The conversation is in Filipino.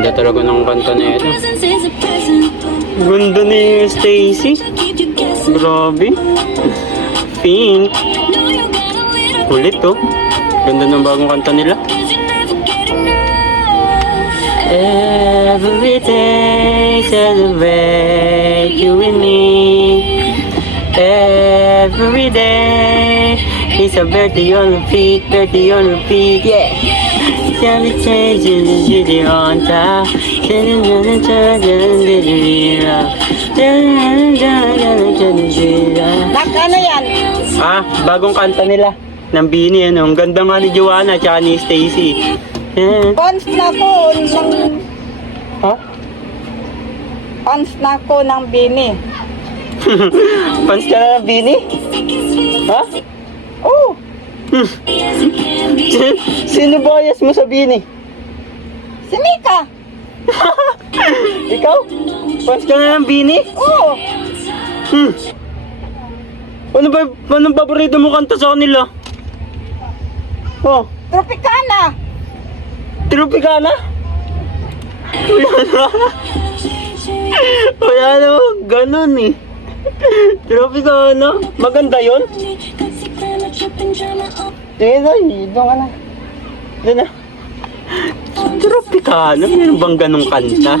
Ganda talaga ng kanta na ito. Ganda ni Stacy. Grabe. Pink. Kulit to. Ganda ng bagong kanta nila. Every day celebrate you and me. Every day it's a birthday on repeat, birthday on repeat, yeah. Every change is usually on top. Nak, ano yan? Ah, bagong kanta nila ng Bini, ano. Ang ganda nga ni Joanna at ni Stacy. Fans na ko ng... Ha? Fans na ko ng Bini. Fans ka na ng Bini? Ha? Oh! Sino bias mo sa Bini? Si Mika! Ikaw? Fans ka na ng Bini? Oh! Anong paborito mo kanta sa kanila? Oh, Tropicana! Tropicana? Wala na. Wala na, ganun eh. Tropicana? Maganda yun? Doon ka na. Doon na. Tropicana? Meron bang ganong kanta?